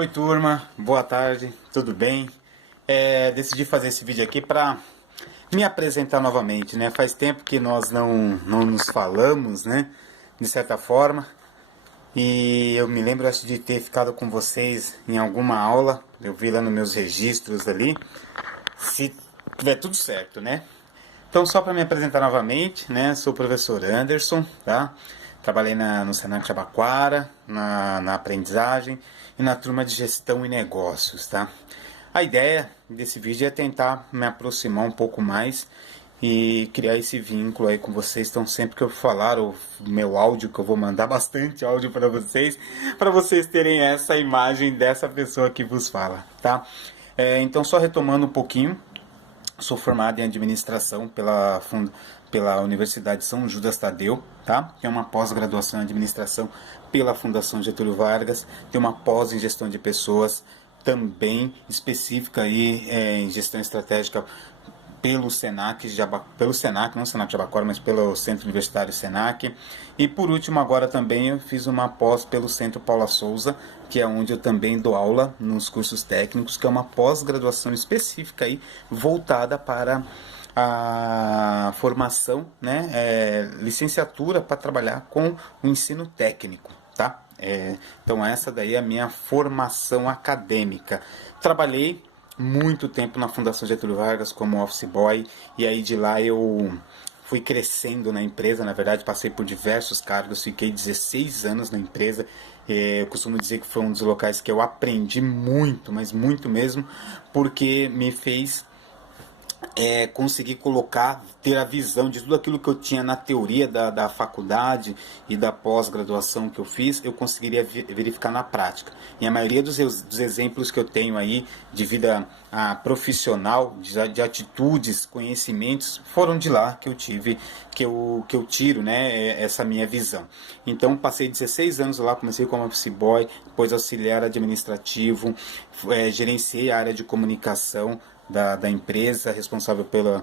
Oi turma, boa tarde, tudo bem? Decidi fazer esse vídeo aqui para me apresentar novamente, né? Faz tempo que nós não nos falamos, né? De certa forma. E eu me lembro, acho, de ter ficado com vocês em alguma aula. Eu vi lá nos meus registros ali. Se tiver tudo certo, né? Então, só para me apresentar novamente, né? Sou o professor Anderson, tá? Trabalhei no Senac Jabaquara, na aprendizagem e na turma de gestão e negócios, tá? A ideia desse vídeo é tentar me aproximar um pouco mais e criar esse vínculo aí com vocês. Então, sempre que eu falar o meu áudio, que eu vou mandar bastante áudio para vocês terem essa imagem dessa pessoa que vos fala, tá? Então, só retomando um pouquinho. Sou formado em administração pela Universidade São Judas Tadeu, tá? Tem uma pós-graduação em administração pela Fundação Getúlio Vargas, tem uma pós em gestão de pessoas também específica aí, em gestão estratégica pelo Senac, não Senac Jabaquara, mas pelo Centro Universitário Senac. E por último, agora também eu fiz uma pós pelo Centro Paula Souza, que é onde eu também dou aula nos cursos técnicos, que é uma pós-graduação específica aí, voltada para a formação, né, licenciatura para trabalhar com o ensino técnico, tá? Então essa daí é a minha formação acadêmica. Trabalhei muito tempo na Fundação Getúlio Vargas como office boy, e aí de lá eu fui crescendo na empresa. Na verdade, passei por diversos cargos, fiquei 16 anos na empresa. Eu costumo dizer que foi um dos locais que eu aprendi muito, mas muito mesmo, porque me fez conseguir ter a visão de tudo aquilo que eu tinha na teoria da faculdade e da pós-graduação que eu fiz, eu conseguiria verificar na prática. E a maioria dos exemplos que eu tenho aí de vida profissional, de atitudes, conhecimentos, foram de lá que eu tive, que eu tiro, né, essa minha visão. Então, passei 16 anos lá, comecei como office boy, depois auxiliar administrativo, gerenciei a área de comunicação da empresa, responsável pela,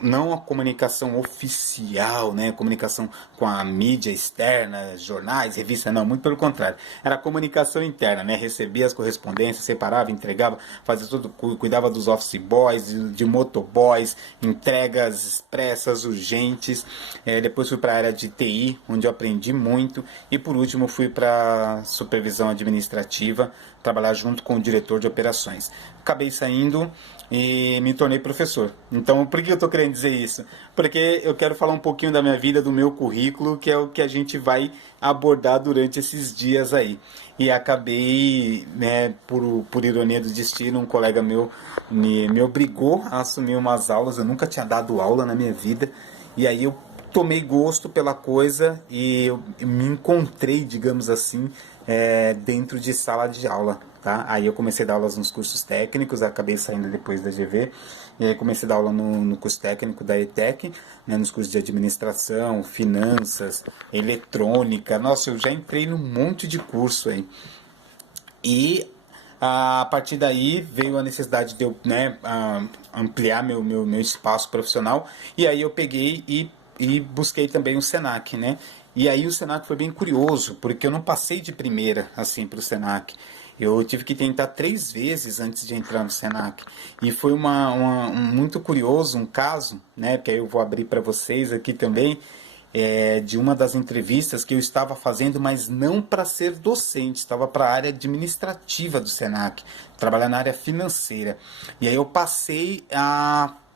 não a comunicação oficial, né, comunicação com a mídia externa, jornais, revistas, não, muito pelo contrário, era a comunicação interna, né, recebia as correspondências, separava, entregava, fazia tudo, cuidava dos office boys, de motoboys, entregas expressas, urgentes. Depois fui para a área de TI, onde eu aprendi muito, e por último fui para supervisão administrativa, trabalhar junto com o diretor de operações. Acabei saindo e me tornei professor. Então, por que eu estou querendo dizer isso? Porque eu quero falar um pouquinho da minha vida, do meu currículo, que é o que a gente vai abordar durante esses dias aí. E acabei, né, por ironia do destino, um colega meu me obrigou a assumir umas aulas. Eu nunca tinha dado aula na minha vida, e aí eu tomei gosto pela coisa e eu me encontrei, digamos assim, dentro de sala de aula, tá? Aí eu comecei a dar aulas nos cursos técnicos, acabei saindo depois da GV, e aí comecei a dar aula no curso técnico da ETEC, né, nos cursos de administração, finanças, eletrônica. Nossa, eu já entrei num monte de curso aí. E a partir daí veio a necessidade de eu, né, ampliar meu espaço profissional, e aí eu peguei e busquei também o Senac, né? E aí o Senac foi bem curioso, porque eu não passei de primeira assim para o Senac. Eu tive que tentar 3 vezes antes de entrar no Senac. E foi muito curioso, um caso, né, que aí eu vou abrir para vocês aqui também, de uma das entrevistas que eu estava fazendo, mas não para ser docente, estava para a área administrativa do Senac, trabalhar na área financeira. E aí eu passei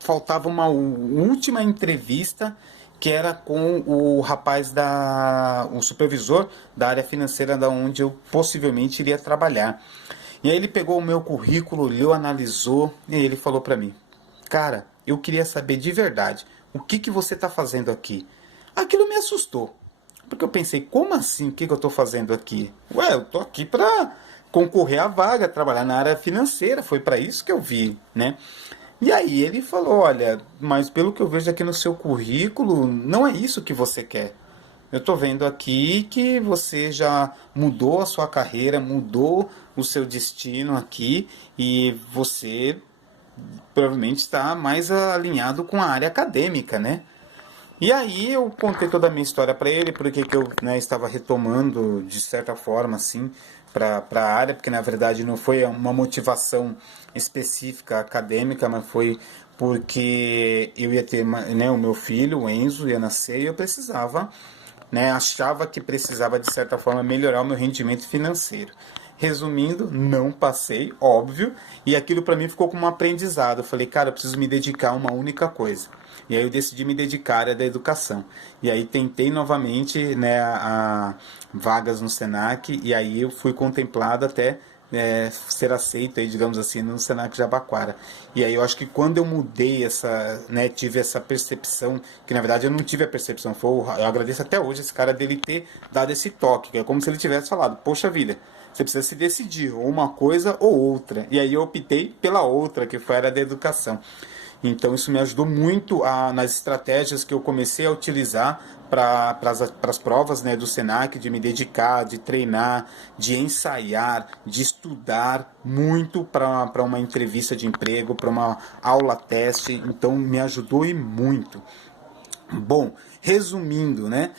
faltava uma última entrevista, que era com o rapaz o supervisor da área financeira da onde eu possivelmente iria trabalhar. E aí ele pegou o meu currículo, olhou, analisou, e ele falou para mim: cara, eu queria saber de verdade, o que você está fazendo aqui? Aquilo me assustou, porque eu pensei, como assim, o que eu estou fazendo aqui? Ué, eu estou aqui para concorrer à vaga, trabalhar na área financeira, foi para isso que eu vi, né? E aí ele falou: olha, mas pelo que eu vejo aqui no seu currículo, não é isso que você quer. Eu estou vendo aqui que você já mudou a sua carreira, mudou o seu destino aqui, e você provavelmente está mais alinhado com a área acadêmica, né? E aí eu contei toda a minha história para ele, porque que eu, né, estava retomando, de certa forma, assim, para a área, porque na verdade não foi uma motivação específica acadêmica, mas foi porque eu ia ter, né, o meu filho, o Enzo, ia nascer e eu precisava, né, achava que precisava de certa forma melhorar o meu rendimento financeiro. Resumindo, não passei, óbvio, e aquilo para mim ficou como um aprendizado. Eu falei, cara, eu preciso me dedicar a uma única coisa. E aí eu decidi me dedicar à área da educação. E aí tentei novamente, né, a vagas no Senac, e aí eu fui contemplado até ser aceito, aí, digamos assim, no Senac Jabaquara. E aí eu acho que quando eu mudei né, tive essa percepção, que na verdade eu não tive a percepção, eu agradeço até hoje esse cara dele ter dado esse toque, que é como se ele tivesse falado, poxa vida, você precisa se decidir, ou uma coisa ou outra. E aí eu optei pela outra, que foi a área da educação. Então isso me ajudou muito nas estratégias que eu comecei a utilizar para as provas, né, do Senac, de me dedicar, de treinar, de ensaiar, de estudar muito para uma entrevista de emprego, para uma aula teste. Então me ajudou e muito. Bom, resumindo, né?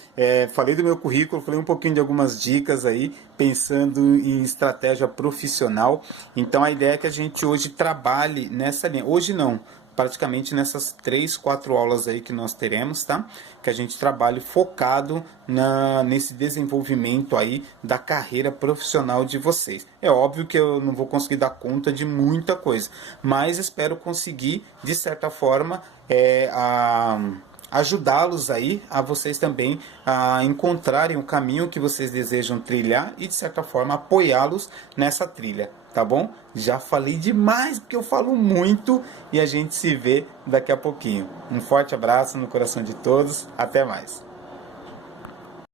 Falei do meu currículo, falei um pouquinho de algumas dicas aí, pensando em estratégia profissional. Então a ideia é que a gente hoje trabalhe nessa linha. Hoje não, praticamente nessas 3, 4 aulas aí que nós teremos, tá? Que a gente trabalhe focado nesse desenvolvimento aí da carreira profissional de vocês. É óbvio que eu não vou conseguir dar conta de muita coisa, mas espero conseguir, de certa forma, ajudá-los aí a vocês também a encontrarem o caminho que vocês desejam trilhar e de certa forma apoiá-los nessa trilha, tá bom? Já falei demais porque eu falo muito e a gente se vê daqui a pouquinho. Um forte abraço no coração de todos, até mais.